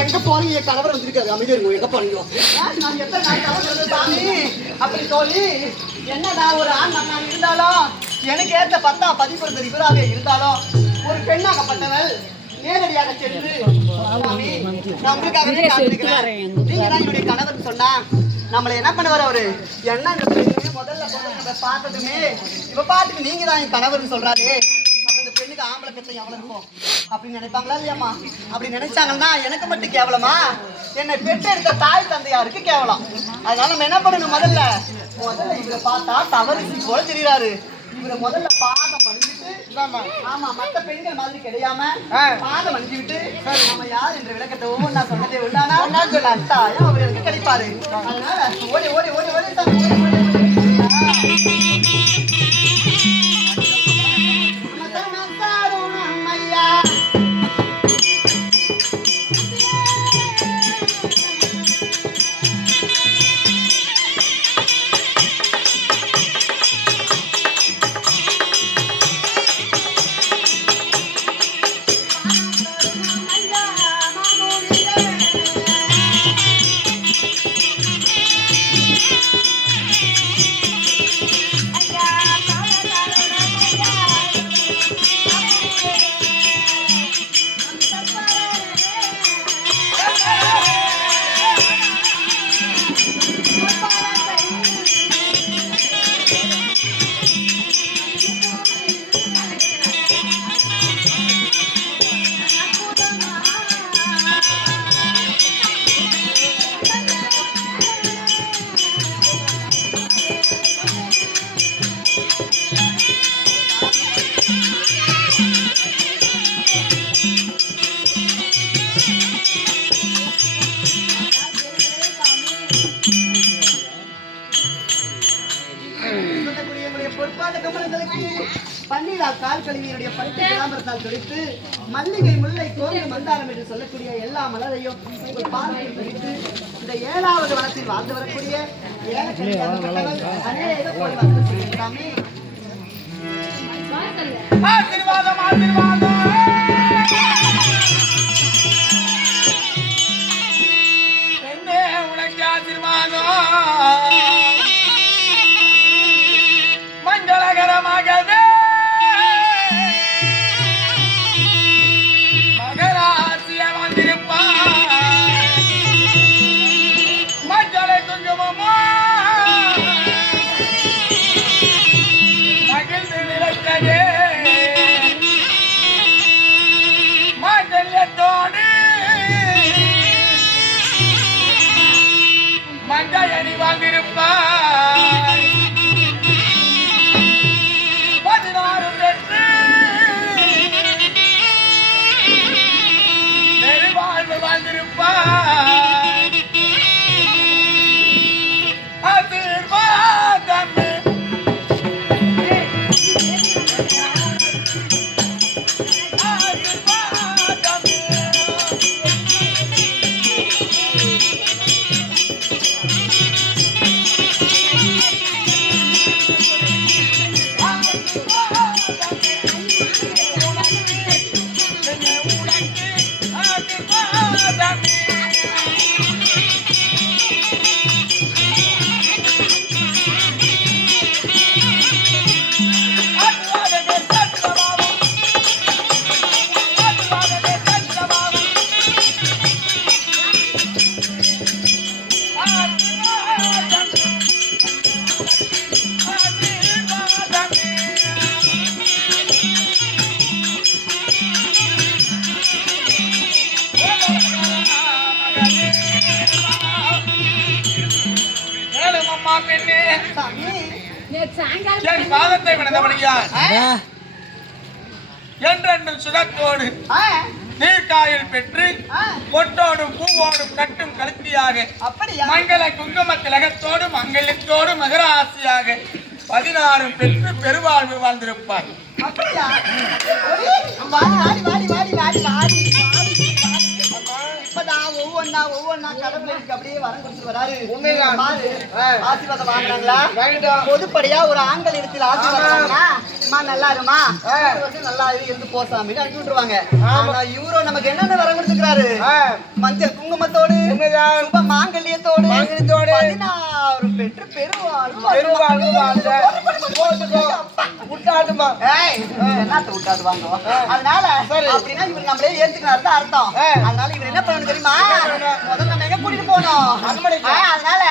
எங்க போறீங்க என் கணவர் வந்திருக்காரு. அமைதியா இருங்க எங்க போறீங்க நான் எத்தனை நாள் செய்தேன் சாமி? அப்படி சொல்லி என்னடா ஒரு ஆண் நான் இருந்தாலும் எனக்கு ஏற்ற பத்தா பதிப்புறது இவராக இருந்தாலும் ஒரு பெண்ணாகப்பட்டவள் நேரடியாக சென்று சாமி நான் உங்களுக்காகவே காத்திருக்கிறேன். நீங்க தான் என்னுடைய கணவர் சொன்னா நம்மள என்ன பண்ணுவார் அவரு? என்ன முதல்ல முதல்ல நம்ம பார்த்ததுமே இவ பாட்டுக்கு நீங்க தான் என் கணவர்னு சொல்றாரு. பெண்ணுக்கு ஆம்பளை பெத்த எவ்வளவு இருக்கும்? அப்படின்னு நினைப்பாங்களா இல்லையாம்மா? அப்படி நினைச்சாங்கன்னா எனக்கு மட்டும் கேவலமா? என்னை பெற்றெடுத்த தாய் தந்தையாருக்கு கேவலம். அதனால நம்ம என்ன பண்ணணும் முதல்ல? முதல்ல இவரை பார்த்தா தவறு போல தெரியுறாரு. இவரை முதல்ல பாதம் பண்ணிட்டு ஆமா மத்த பெண்கள் மாதிரி கிடையாம பாதம் அணிஞ்சு விட்டு நம்ம யார் என்ற விளக்கத்தை ஒவ்வொன்றா சொன்னதே உண்டானா? கட்டாயம் அவர் எனக்கு கிடைப்பாரு. அதனால ஓடி ஓடி, ஓடி, ஓடி. கோங்கு மந்தாரம் என்று சொல்லக்கூடிய எல்லா மலரையும் பார்வையில் தொழித்து இந்த ஏழாவது வனத்தில் வாழ்ந்து வரக்கூடிய சொல்லியிருக்காமே ஆசீர்வாதம் ஆசீர்வாதம். என் பாதத்தை விடந்தபடியால் என்றென்று சுகத்தோடு ஆ, நீர்க்காயில் பெற்று பொட்டோடும் பூவோடும் கட்டும் கழுத்தியாக மங்கள குங்கும திலகத்தோடு மங்கலத்தோடு மகராசியாக பதினாறு பெற்று பெருவாழ்வு வாழ்ந்திருப்பார். அப்படியா? இப்பதான் ஒவ்வொன்னா ஒவ்வொன்னா அப்படியே வரம் கொடுத்து வராரு. ஆசீர்வாதம் வாங்கிட்டோம். பொதுப்படியா ஒரு ஆண்கள் இடத்தில் ஆசீர்வாதம் நல்லா இருமா? நல்லா இரு இருந்து போசாமின்னு அனுப்பி விட்டுருவாங்க. ஆனா இவரோ நமக்கு என்னென்ன வரம் கொடுத்துக்கிறாரு மஞ்சள் குங்குமத்தோடு. சுப மாங்கல்யத்தோடு மாங்கல்யத்தோடு. பதினாறு பெற்று பெருவாழ்வு பெருவாழ்வு என்னத்த விட்டாது அதனால. அப்படின்னா இவர் நம்மளே ஏத்துக்கிறாரு அர்த்தம். அதனால இவர் என்ன தெரியுமா? முதல்ல நம்ம எங்க கூட்டிட்டு போனோம் அதனால.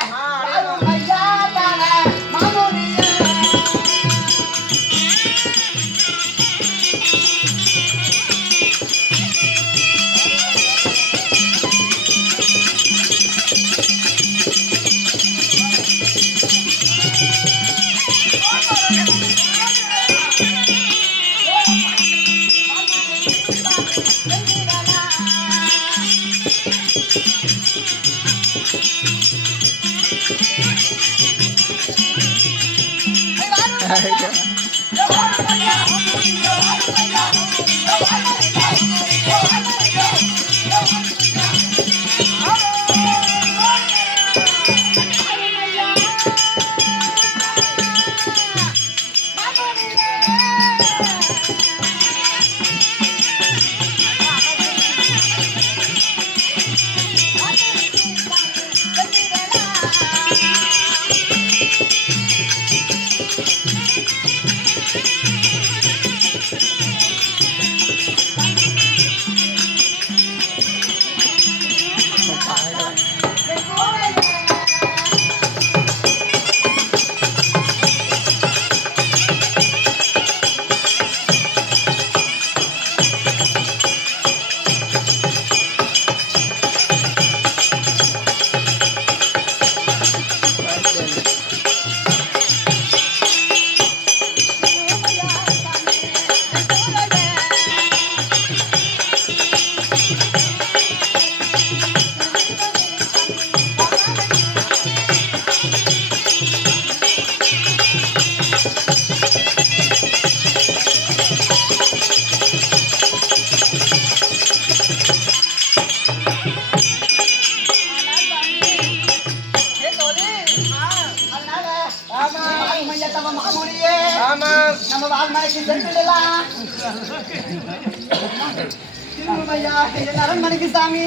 திருமையா என் அரண்மனைக்கு சாமி.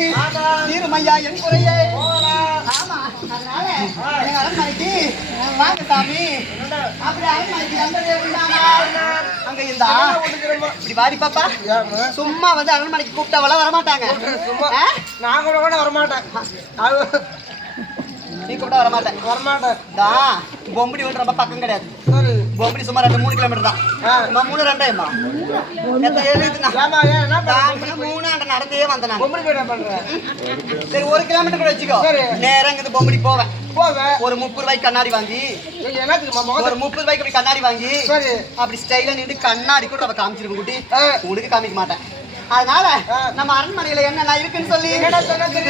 திருமையா என் குறையே. ஆமா அதனால எங்க அரண்மனைக்கு வாங்க சாமி. அப்படி அரண்மனைக்கு வந்ததே உண்டானா? அங்க இருந்தா? இப்படி வாடி பாப்பா? சும்மா வந்து அரண்மனைக்கு கூப்பிட்டவள வரமாட்டாங்க? நான் கூட கூட வரமாட்டேன். நீ கூப்பிட்டா வரமாட்டேன். வரமாட்டேன் பொம்படி வந்து ரொம்ப பக்கம் கிடையாது. பொம்படி சும்மா ரெண்டு மூணு கிலோமீட்டர் தான். மூணு ரெண்டாயிரமா எத்தனை எழுதுனா ஏமா ஏன் என்ன நான் பண்ண மூணு ஆண்டு நடந்தே வந்தேன் சரி ஒரு கிலோமீட்டர் கூட வச்சுக்கோ. நேரம் இங்கிருந்து பொம்படி போவேன். போவேன் ஒரு முப்பது ரூபாய்க்கு கண்ணாடி வாங்கி ஒரு முப்பது ரூபாய்க்கு அப்படி கண்ணாடி வாங்கி அப்படி ஸ்டைலா நின்று கண்ணாடி கூட அவ காமிச்சிருக்கும் குட்டி. உனக்கு காமிக்க மாட்டேன். அதனால. நம்ம அரண்மனையில என்னென்ன இருக்குன்னு சொல்லி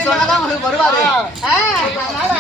சொன்னதான் உங்களுக்கு வருவாரு. அதனால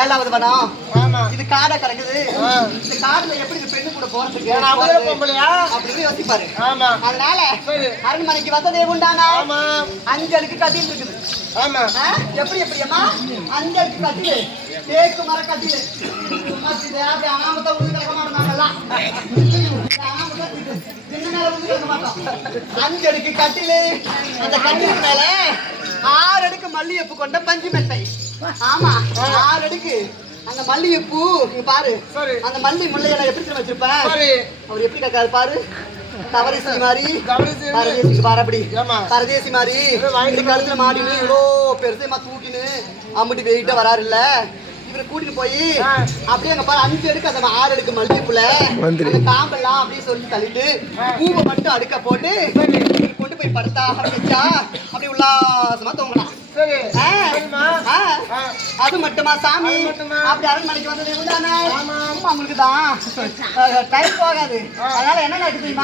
ஏழாவது ஆமா. இது காடை கிடக்குது. இந்த காடுல எப்படி இந்த பெண்ணு கூட போறதுக்கு அப்படின்னு யோசிப்பாரு. ஆமா. அதனால. அரண்மனைக்கு வந்ததே உண்டானால் ஆமா. அஞ்சலுக்கு கட்டில் இருக்குது? எப்படி எப்படி அம்மா? அஞ்சலுக்கு கட்டில். தேக்கு மர கட்டில். அப்படி அனாமத்தை கிடக்க மாட்டாங்கல்ல மாட்டோம். அஞ்சடுக்கு கட்டில். அந்த கட்டிலுக்கு மேல ஆறு அடுக்கு மல்லிகைப்பூ கொண்ட பஞ்சு மெத்தை. ஆமா. ஆறு அடுக்கு. அந்த மல்லிகைப்பூ இங்க பாரு. சரி. அந்த மல்லி முல்லையெல்லாம் எப்படி தெரியுமா வச்சிருப்பேன் சரி. அவர் எப்படி கேட்காரு பாரு? தவரிசி மாதிரி. பாரு அப்படி. ஏம்மா? பரதேசி மாதிரி. இந்த கழுத்துல மாட்டின்னு இவ்வளோ பெருசமா தூக்கின்னு அம்முட்டி வெயிட்டா வராரு இல்ல இவரை கூட்டிட்டு போய். அப்படியே அங்க பாரு அஞ்சு அடுக்கு அந்த ஆறு அடுக்கு மல்லிகைப்பூல காம்பெல்லாம் அப்படியே சொல்லி தள்ளிட்டு பூவை மட்டும் அடுக்க போட்டு கொண்டு போய் படுத்தா அப்படி வச்சா அப்படியே உல்லாசமா தூங்கலாம் அது மட்டுமா சாமி? அப்படி அரண்மனைக்கு வந்தது உங்களுக்கு தான். டைம் போகாது. அதனால என்ன நடக்குது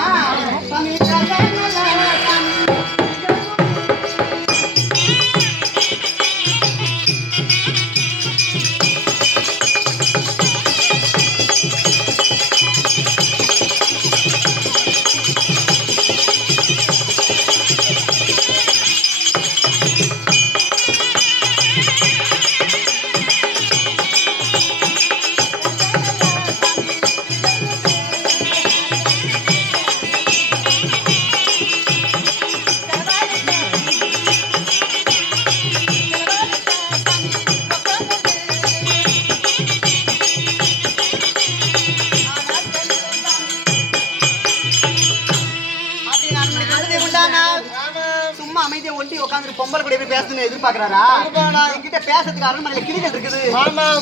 பேசுறதுக்கு அரண்மனையில கிளிகள் இருக்குது.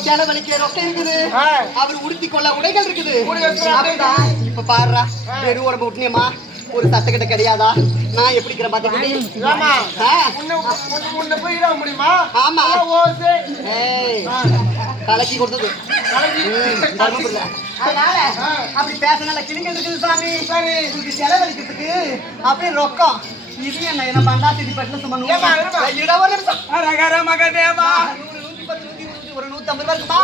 செலவழிக்க ரொக்கம் இருக்குது. அவர் உடுத்தி கொள்ள உடைகள் இருக்குது. இப்ப பாருடா வெறும் உடம்பு விட்டுனியம்மா ஒரு சத்தக்கிட்ட கிடையாதா? நான் எப்படி இருக்கிறேன் பாத்துக்கிட்டு முடியுமா? ஆமா. கலக்கி கொடுத்தது. அதனால அப்படி பேசனால கிளிகள் இருக்குது சாமி. செலவழிக்கிறதுக்கு அப்படியே ரொக்கம். இது என்ன என்ன பண்டா திடி பட்டில சும்மா நூறு ஏம்மா, இருமா. இட ஒரு நூத்தி நூத்தம்பது ரூபா இருக்குமா?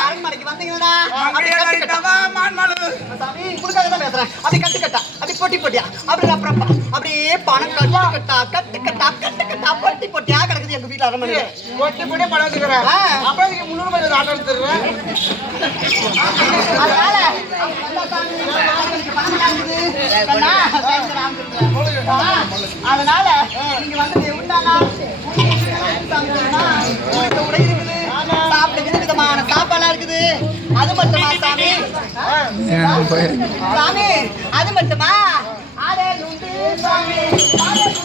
அரண்மனைக்கு வந்தீங்களா? சாமி, உங்களுக்காக தான் பேசுறேன். அப்படி கட்டு கட்டா, அப்படி பொட்டி பொட்டியா, அப்படி அப்படியே பணம் கட்டு கட்டா, கட்டு கட்டா, கட்டு கட்டா, பொட்டி பொட்டியா கிடக்குது எங்க வீட்டுல அரண்மனையில. ஒட்டி போட்டு பணம். ஆ. அப்புறம் இதுக்கு முந்நூறு ரூபாய் ஒரு ஆட்டோ எடுத்துடுறேன். அதனால, அதனால நீங்க வந்து உண்டானா அது மட்டுமா ஆடல் உண்டு சாமி ஆடல்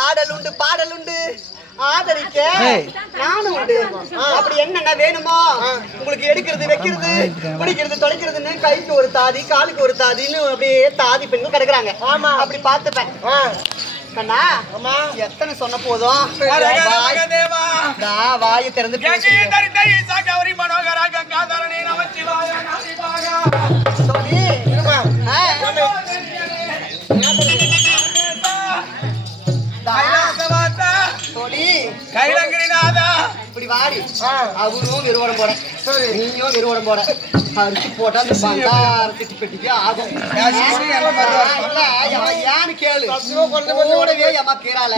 ஆடல் உண்டு பாடல் உண்டு. ஆதரிக்க நானும் உண்டு. அப்படி என்னென்ன வேணுமோ உங்களுக்கு எடுக்கிறது வைக்கிறது குடிக்கிறது தொலைக்கிறதுன்னு கைக்கு ஒரு தாதி காலுக்கு ஒரு தாதின்னு அப்படியே தாதி பெண்கள் கிடக்குறாங்க. ஆமா. அப்படி பார்த்துப்பேன். ஆ. கண்ணா ஆமா. எத்தனை சொன்ன போதும்? வாய் திறந்து கங்கையை கைலாசவாசா. சொல்லி கைலங்கிரிநாதா. இப்படி வாடி ஆ. அவரும் வெறுவடம் போட சரி. நீயும் வெறுவடம் போட அரிசி போட்டா அந்த பண்டாரத்துக்கு பெட்டிக்கு ஆகும் ஏன்னு கேளு கூடவே எம்மா கீரால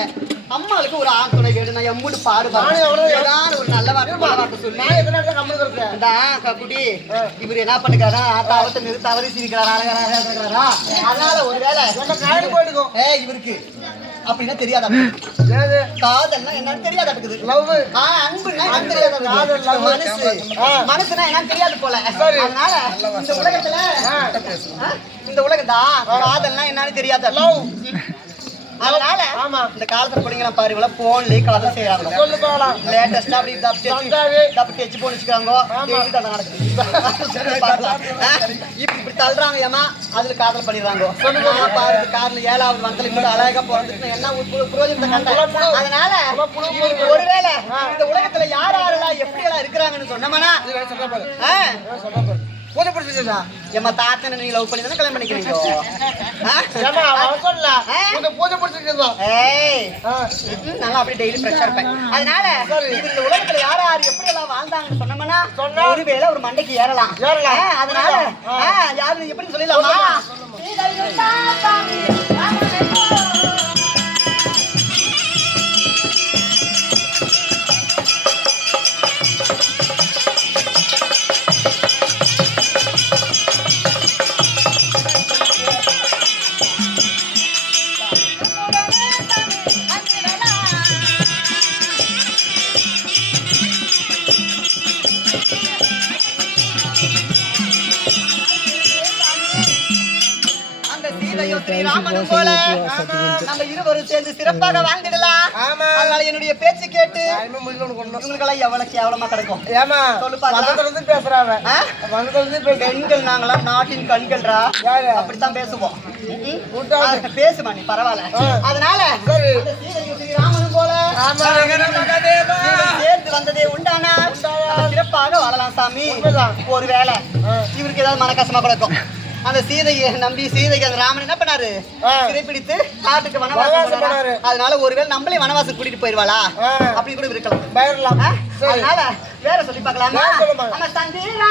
அம்மாளுக்கு ஒரு ஆண் துணை வேணும் நான் எம்முட்டு பாடுபா நானும் எவ்வளவு- ஏதாவது ஒரு நல்ல வார்த்தை நல்ல வார்த்தை சொல்லி கக்குட்டி இவர் என்ன பண்ணிக்கிறாரா தாவத்தை நிறு தவறி சிரிக்கிறாரா அதனால ஒருவேளை. ஏய் இவருக்கு அப்படின்னா தெரியாதா? காதல்னா என்னன்னு தெரியாதா இருக்குது? லவ். ஆ, அன்புன்னா என்னன்னு தெரியாதா. மனசு. மனசுனா என்னன்னு தெரியாது போல. அதனால இந்த உலகத்துல இந்த உலகத்தா? காதல்னா என்னன்னு தெரியாத? லவ். அதனால ஆமா. இந்த காலத்துல பிள்ளைங்க பாரு இவ்வளவு போன்லயே காதல் செய்யறாங்க சொல்லு போகலாம் லேட்டஸ்டா அப்படி தப்பு. டெச்சு போன் வச்சுக்கிறாங்க. இப்படி இப்படி தள்ளுறாங்க ஏமா அதுல காதல் பண்ணிடுறாங்க. பாரு கார்ல ஏழாவது வந்தல இன்னொரு அழகா பிறந்துட்டு என்ன புரோஜனத்தை கண்டேன் அதனால ஒருவேளை இந்த உலகத்துல யார் யாரெல்லாம் எப்படி எல்லாம் இருக்கிறாங்கன்னு சொன்னோம்னா? சொல்ற பாரு ஆ, சொல்ற பாரு பூஜை பிடிச்சிருக்கா ஏம்மா தாத்தனை நீங்க லவ் பண்ணி தானே கல்யாணம் பண்ணிக்கிறீங்க? ஏமா அவன் சொல்லல? உங்க பூஜை ஏய் ம்ம், நல்லா அப்படியே டெய்லி ஃப்ரெஷ்ஷா இருப்பேன். அதனால இது இந்த உலகத்துல யார் யார் எப்படி எல்லாம் வாழ்ந்தாங்கன்னு சொன்னோம்னா சொன்னா? ஒருவேளை ஒரு மண்டைக்கு ஏறலாம். ஏறலாம். அதனால யாரு எப்படி சொல்லிடலாமா? அந்த சீதையும் ஸ்ரீராமனும் போல நம்ம இருவரும் சேர்ந்து சிறப்பாக வாழ்ந்துடலாம். அதனால என்னுடைய பேச்சு கேட்டு இவங்களுக்கெல்லாம் எவ்வளவு கேவலமா கிடைக்கும்? ஏமா சொல்லு பேசுறாங்க. பெண்கள் நாங்களாம் நாட்டின் கண்கள்ரா? அப்படித்தான் பேசுவோம். பேசுமா நீ பரவாயில்ல. அதனால போல. சேர்ந்து வந்ததே உண்டானா? சிறப்பாக வாழலாம் சாமி. ஒருவேளை. இவருக்கு ஏதாவது மனக்கசமா கிடக்கும். அந்த சீதையை நம்பி சீதைக்கு அந்த ராமன் என்ன பண்ணாரு. சிறைப்பிடித்து காட்டுக்கு வனவாசம் பண்ணாரு. அதனால ஒருவேளை நம்மளே வனவாசம் கூட்டிட்டு போயிருவாளா. அப்படி கூட இருக்கலாம்? சரி அதனால வேற சொல்லி பார்க்கலாமா. நம்ம சந்திரனா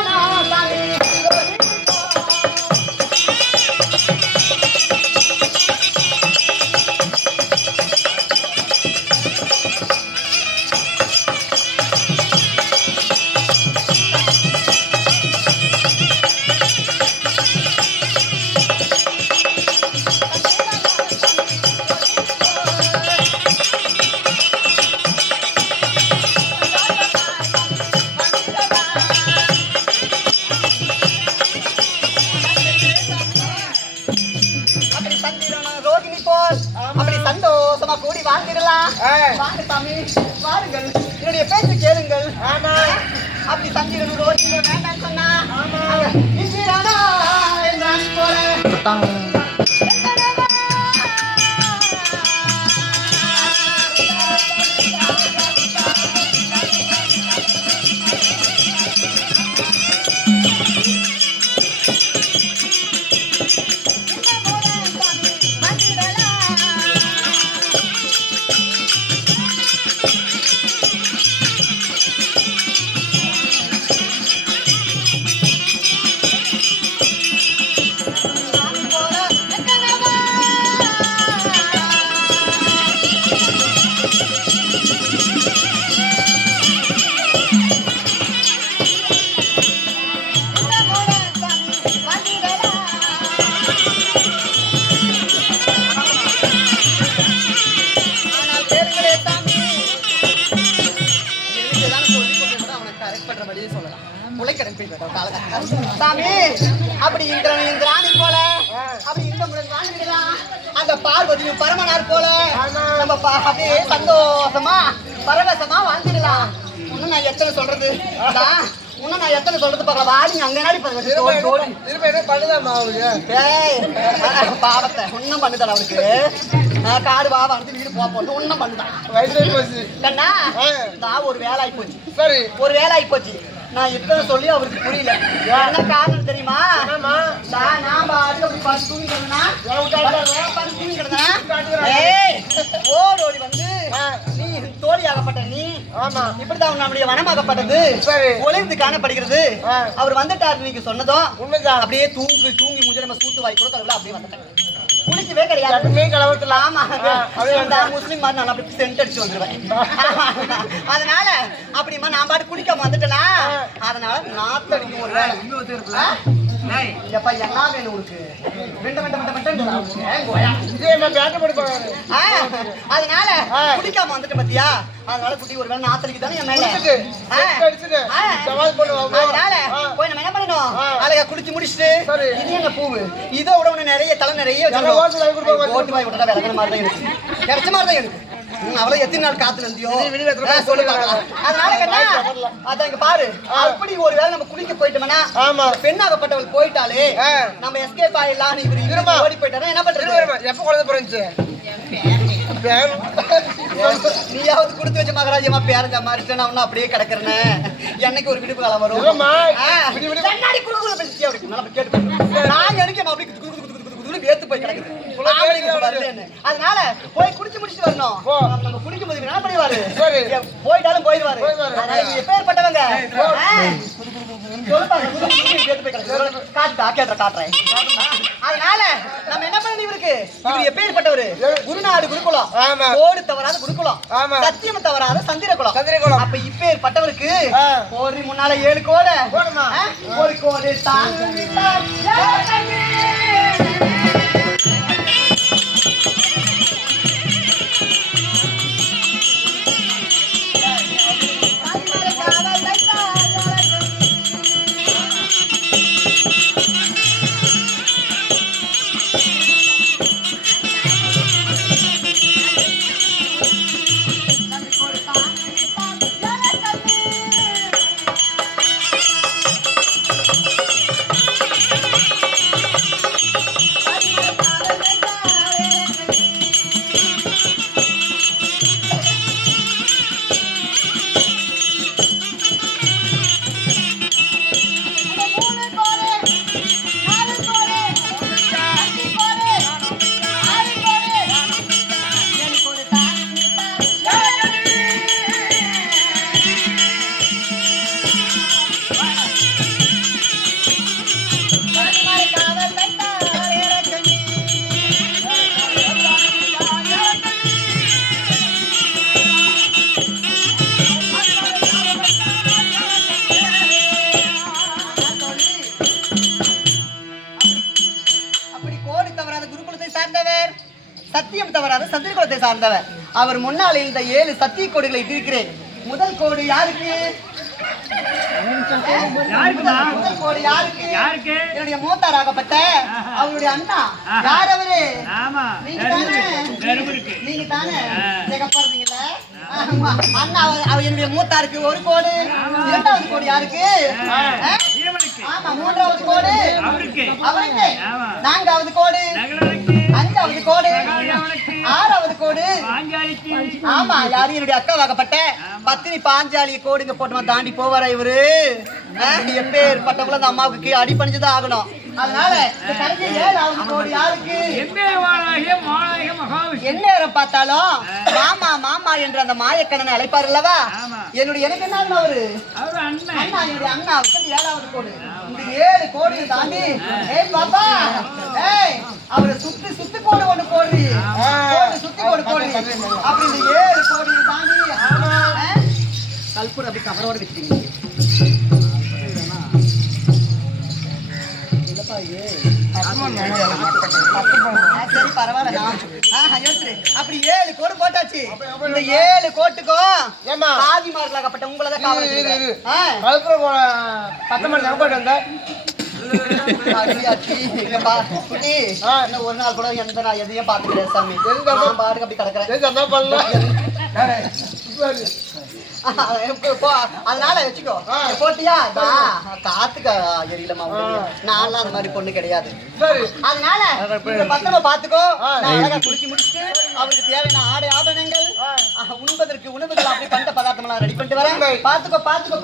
அவனை correct பண்றபடியே சொல்லலாம். கேட்டா காலகட்டம். சாமி அப்படி இந்திரன் இந்திராணி போல அப்படி இன்பமுடன் வாழ்ந்திடலாம் அந்த பார்வதியும் பரமனார் போல நம்ம அப்படியே சந்தோஷமா பரவசமா வாழ்ந்துடலாம். இன்னும் நான் எத்தனை சொல்றது? இன்னும் நான் எத்தனை சொல்றது பார்க்கலாம் வாடி அங்க நாடி பாருங்க பண்ணுதாம்மா அவளுக்கு பாவத்தை ஒண்ணும் பண்ணுதல அவனுக்கு அஹ், காடு வந்து வீடு போக போட்டு ஒண்ணும் பண்ணுதான் போச்சு கண்ணா. நான் ஒரு வேலை ஆகி போச்சு சரி ஒரு வேலை ஆகி போச்சு நான் இத்தனை சொல்லி அவருக்கு புரியல என்ன காரணம் தெரியுமா? நான் நான் அப்படி படுத்து தூங்கி கிடந்தேனா? தூங்கி? ஏய், ஓடி ஓடி வந்து. நீ தோழியாகப்பட்ட நீ ஆமா. இப்படிதான் நம்முடைய வனமாகப்பட்டது. சரி. ஒளிந்து காணப்படுகிறது. அவர் வந்துட்டார் நீங்க சொன்னதும் உண்மைதான். அப்படியே தூங்கி தூங்கி முடிஞ்ச நம்ம சூத்து வாய் கூட கடவுள அப்படியே வந்துட்டேன். குளிக்கவே கிடையாது கலவரத்துல ஆமா. முஸ்லிம் மாதிரி நான் அப்படி சென்ட் அடிச்சு வந்துருவேன். அதனால அப்படிமா நான் பாட்டு குளிக்காம வந்துட்டேனா? அதனால நாத்தடிக்கும் ஒரு வேணும் உனக்கு. இதே மாதிரி பேட்டை படிப்பாங்க ஆ, அதனால. குடிக்காம வந்துட்டு பாத்தியா? அதனால குட்டி ஒரு நாத்தடிக்கு தானே என் மேல. அதனால ஆ. போய் நம்ம என்ன பண்ணணும்? ஆ. அழகா குடிச்சு முடிச்சுட்டு. இது என்ன பூவு? இதோ விட நிறைய தலை நிறைய ஓட்டு வாங்கி விட்டா விளக்குற மாதிரி தான் இருக்கு. கிடைச்ச மாதிரி தான் இருக்கு. ம், அவ்வளவு எத்தனை நாள் காத்து நந்தியோ வெளிய- வெளியில எத்தனை ஆ, பேர் சொல்லு. பார்க்கலாம். அதனால என்ன அதான் இங்க பாரு அப்படி ஒரு வேளை நம்ம குளிக்க போயிட்டோம்னா ஆமா. பெண்ணாகப்பட்டவள் போயிட்டாலே. நம்ம எஸ்கேப் ஆயிடலாம் இவர் இருமா. இவர் ஓடி போயிட்டாரா என்ன பண்றது எப்ப குழந்தை பிறந்துச்சு. நீயாவது கொடுத்து வச்ச மகாராஜமா பேரஞ்ச மாதிரி நான் அப்படியே கிடக்குறேன்னு என்னைக்கு ஒரு விடுப்பு காலம் வரும். கண்ணாடி குடு குடு பேசி அப்படி நல்லா கேட்டு பாரு. நான் எனக்கு அப்படி குடு வேத்து போய் கிடக்குது. அதனால போய் குடிச்சு முடிச்சுட்டு வரணும். நம்ம குடிக்கும் போது என்ன பண்ணிவாரு. போயிட்டாலும் போயிடுவாரு. எப்பேற்பட்டவங்க. அதனால நம்ம என்ன பண்ணணும் இவருக்கு? இவர் எப்பேற்பட்டவரு? குருநாடு குருகுலம். கோடு தவறாத குருகுலம். சத்தியம் தவறாத சந்திரகுலம். சந்திரகுலம். அப்ப இப்பேற்பட்டவருக்கு. ஒரு முன்னால ஏழு கோடு? ஒரு கோடு தாங்கு அவர் முன்னால் இந்த ஏழு சத்திய கோடுகளை இட்டிருக்கிறேன். முதல் கோடு யாருக்கு? முதல் கோடு யாருக்கு? என்னுடைய மூத்தாராகப்பட்ட அவருடைய அண்ணா. யார் அவரு நீங்க தானே? நீங்க தானே. அண்ணா அவர் என்னுடைய மூத்தாருக்கு ஒரு கோடு. இரண்டாவது கோடு யாருக்கு? ஆமா மூன்றாவது கோடு. அவருக்கு. நான்காவது கோடு. அஞ்சாவது கோடு. ஆமா யாரு? என்னுடைய அக்காவாகப்பட்ட பத்தினி பாஞ்சாலி கோடுங்க போட்டுமா தாண்டி போவாரா இவரு? எப்பேற்பட்டவங்களும் அந்த அம்மாவுக்கு அடி பணிஞ்சுதான் ஆகணும். அதனால இந்த கடைசி ஏழாவது கோடு யாருக்கு? எம்பேவாளாகிய மாளாகிய மகாவிஷ்ணு. என்ன நேரம் பார்த்தாலும் மாமா மாமா என்று அந்த மாயக்கண்ணனை அழைப்பார் அல்லவா. என்னுடைய எனக்கு என்ன அவரு? அவர் அண்ணன். அண்ணா என்னுடைய அண்ணாவுக்கு ஏழாவது கோடு. இந்த ஏழு கோடு தாண்டி ஏய் பாப்பா ஏய் அவரை சுத்தி சுத்தி கோடு ஒண்ணு கோடு சுத்தி கோடு போடுறி அப்படி இந்த ஏழு கோடு தாண்டி? கல்பூர் அப்படி கவரோட வச்சுட்டீங்க இல்லப்பா இது ஆ, சரி பரவாயில்ல. அப்படி ஏழு கோடு போட்டாச்சு. இந்த ஏழு கோட்டுக்கும் ஏம்மா? ஆதிமார்களாகப்பட்ட உங்களை தான் ஒரு நாள் கூட எந்த நான் எதையும் பார்த்துக்கிறேன் சாமி பாட்டுக்கு அப்படி கிடக்குறேன். அதனால வச்சுக்கோ. போட்டியா? காத்துக்க எரியலமா நான்லாம் அந்த மாதிரி பொண்ணு கிடையாது. அதனால இந்த பத்திரமா பாத்துக்கோ அழகா குளிச்சு முடிச்சுட்டு அவருக்கு தேவையான ஆடை ஆபரணங்கள் உண்பதற்கு உணவுகள் அப்படி பண்ட பதார்த்தம் எல்லாம் ரெடி பண்ணிட்டு வரேன். உண்மை. பாத்துக்கோ பாத்துக்கோ